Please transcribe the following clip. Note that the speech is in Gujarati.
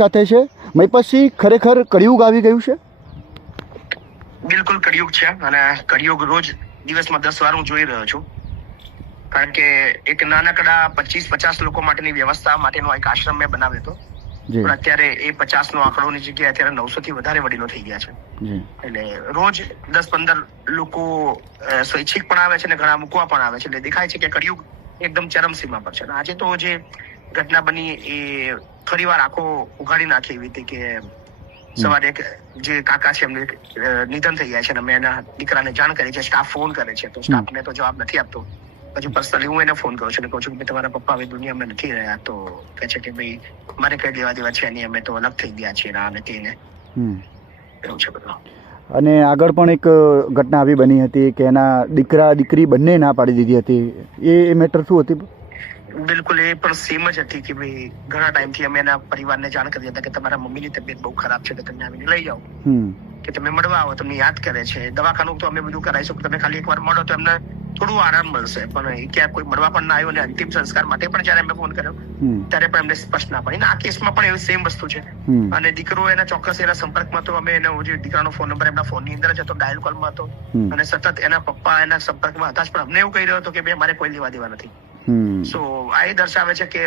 સાથે છે મહિપતસિંહ, ખરેખર કળિયુગ આવી ગયું છે? બિલકુલ કળિયુગ છે, અને કળિયુગ રોજ દિવસમાં 10 વાર હું જોઈ રહ્યો છું. કારણ કે એક નાનકડા 25-50 લોકો માટેની વ્યવસ્થા માટેનો એક આશ્રમ મેં બનાવ્યો હતો, જી પણ અત્યારે એ 50 નો આંકડોની જગ્યાએ અત્યારે 900 થી વધારે વડીલો થઈ ગયા છે. જી એટલે રોજ 10-15 લોકો સ્વૈચ્છિક પણ આવે છે અને ઘણા મૂકવા પણ આવે છે. એટલે દેખાય છે કે કળિયુગ એકદમ ચરમસીમા પર છે. અને આજે તો જે ઘટના બની એ ફરીવાર આખો ઉઘાડી નાખી એવી હતી કે સવારે એક જે કાકા છે એમને નિધન થઈ ગયા છે અને મેં એના દીકરાને જાણ કરી છે. સ્ટાફ ફોન કરે છે તો સ્ટાફને તો જવાબ નથી આપતો. પછી પર્સનલી હું એને ફોન કરું છું અને કહું છું કે તમારા પપ્પા હવે દુનિયામાં નથી રહ્યા. તો કહે છે કે ભાઈ મારે કઈ લેવા દેવા છે નહીં, અમે તો અલગ થઈ ગયા છીએ અને તેને એવું છે બધું. અને આગળ પણ એક ઘટના આવી બની હતી કે એના દીકરા દીકરી બંને ના પાડી દીધી હતી. એ મેટર શું હતી? બિલકુલ એ પણ સેમ જ હતી કે ભાઈ ઘણા ટાઈમથી અમે એના પરિવારને જાણ કરી હતા કે તમારા મમ્મીની તબિયત બહુ ખરાબ છે, તો તમે આવીને લઈ જાઓ, કે તમે મળવા આવો, તમને યાદ કરે છે. દવાખાનું તો અમે બધું કરાવીશું, તમે ખાલી એકવાર મળો તો એમને થોડું આરામ મળશે. પણ એ ક્યાં કોઈ મળવા પણ ના આવ્યો અને અંતિમ સંસ્કાર માટે પણ જયારે અમે ફોન કર્યો ત્યારે પણ એમને સ્પષ્ટ ના પડી. આ કેસમાં પણ એવી સેમ વસ્તુ છે. અને દીકરો એના ચોક્કસ એના સંપર્કમાં તો અમે એનો જે દીકરાનો ફોન નંબર એમના ફોનની અંદર જ હતો, ડાયલ કોલમાં હતો અને સતત એના પપ્પા એના સંપર્કમાં હતા જ. પણ અમને એવું કહી રહ્યો હતો કે ભાઈ મારે કોઈ લેવા દેવા નથી. સો આ એ દર્શાવે છે કે